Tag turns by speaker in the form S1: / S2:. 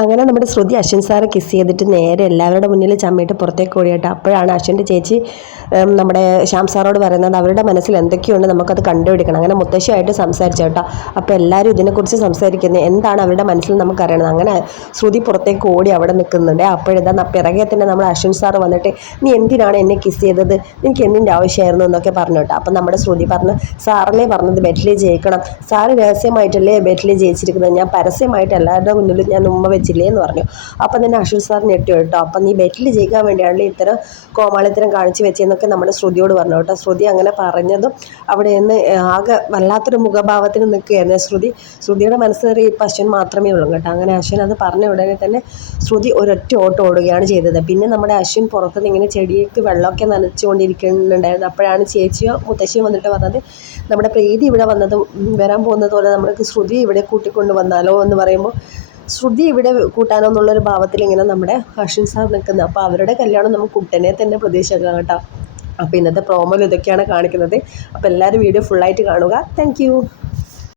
S1: അങ്ങനെ നമ്മുടെ ശ്രുതി അശ്വിൻ സാറെ കിസ് ചെയ്തിട്ട് നേരെ എല്ലാവരുടെ മുന്നിൽ ചമ്മിയിട്ട് പുറത്തേക്ക് ഓടിയിട്ട്. അപ്പോഴാണ് അശ്വിന്റെ ചേച്ചി നമ്മുടെ ശ്യാം സാറോട് പറയുന്നത് അവരുടെ മനസ്സിൽ എന്തൊക്കെയുണ്ട് നമുക്കത് കണ്ടുപിടിക്കണം. അങ്ങനെ മുത്തശ്ശിയായിട്ട് സംസാരിച്ചു കേട്ടോ. അപ്പോൾ എല്ലാവരും ഇതിനെക്കുറിച്ച് സംസാരിക്കുന്നത് എന്താണ് അവരുടെ മനസ്സിൽ നമുക്കറിയണത്? അങ്ങനെ ശ്രുതി പുറത്തേക്ക് ഓടി അവിടെ നിൽക്കുന്നുണ്ട്. അപ്പോഴെന്താ പിറകെ തന്നെ നമ്മൾ അശ്വിൻ സാറ് വന്നിട്ട് നീ എന്തിനാണ് എന്നെ കിസ് ചെയ്തത്? എനിക്ക് എന്തിന്റെ ആവശ്യമായിരുന്നു? എന്നൊക്കെ പറഞ്ഞു കേട്ടോ. അപ്പം നമ്മുടെ ശ്രുതി പറഞ്ഞു സാറിനെ പറഞ്ഞത് ബെറ്റിൽ ജയിക്കണം. സാറ് രഹസ്യമായിട്ടല്ലേ ബെറ്റിൽ ജയിച്ചിരിക്കുന്നത്? ഞാൻ പരസ്യമായിട്ട് എല്ലാവരുടെ മുന്നിൽ ഞാൻ ഉമ്മ വെച്ചില്ലേ എന്ന് പറഞ്ഞു. അപ്പം തന്നെ അശ്വിൻ സാർ ഞെട്ടി കേട്ടോ. അപ്പം നീ ബെറ്റിൽ ജയിക്കാൻ വേണ്ടിയാണല്ലോ ഇത്തരം കോമാളിത്തരം കാണിച്ചു വെച്ചതെന്നൊക്കെ നമ്മുടെ ശ്രുതിയോട് പറഞ്ഞു കേട്ടോ. ശ്രുതി അങ്ങനെ പറഞ്ഞതും അവിടെ നിന്ന് ആകെ വല്ലാത്തൊരു മുഖഭാവത്തിന് നിൽക്കുകയായിരുന്നു. ശ്രുതി ശ്രുതിയുടെ മനസ്സിൽ ഈ അശ്വിൻ മാത്രമേ ഉള്ളൂ കേട്ടോ. അങ്ങനെ അശ്വിൻ അത് പറഞ്ഞ ഉടനെ തന്നെ ശ്രുതി ഒരൊറ്റ ഓട്ടം ഓടുകയാണ് ചെയ്തത്. പിന്നെ നമ്മുടെ അശ്വിൻ പുറത്തുനിന്ന് ഇങ്ങനെ ചെടിക്ക് വെള്ളമൊക്കെ നനച്ചുകൊണ്ടിരിക്കുന്നുണ്ടായിരുന്നു. അപ്പോഴാണ് ചേച്ചിയോ മുത്തശ്ശിയോ വന്നിട്ട് പറഞ്ഞത് നമ്മുടെ പ്രീതി ഇവിടെ വന്നത് വരാൻ പോകുന്നത് പോലെ നമ്മൾക്ക് ശ്രുതി ഇവിടെ കൂട്ടിക്കൊണ്ട് വന്നാലോ എന്ന് പറയുമ്പോൾ ശ്രുതി ഇവിടെ കൂട്ടാനോ എന്നുള്ളൊരു ഭാവത്തിൽ ഇങ്ങനെ നമ്മുടെ ഹർഷൻ സാർ നിൽക്കുന്നത് അപ്പോൾ അവരുടെ കല്യാണം നമുക്ക് ഉടനെ തന്നെ പ്രതീക്ഷിക്കാം കേട്ടോ. അപ്പോൾ ഇന്നത്തെ പ്രോമോയിൽ ഇതൊക്കെയാണ് കാണിക്കുന്നത്. അപ്പോൾ എല്ലാവരും വീഡിയോ ഫുള്ളായിട്ട് കാണുക. താങ്ക്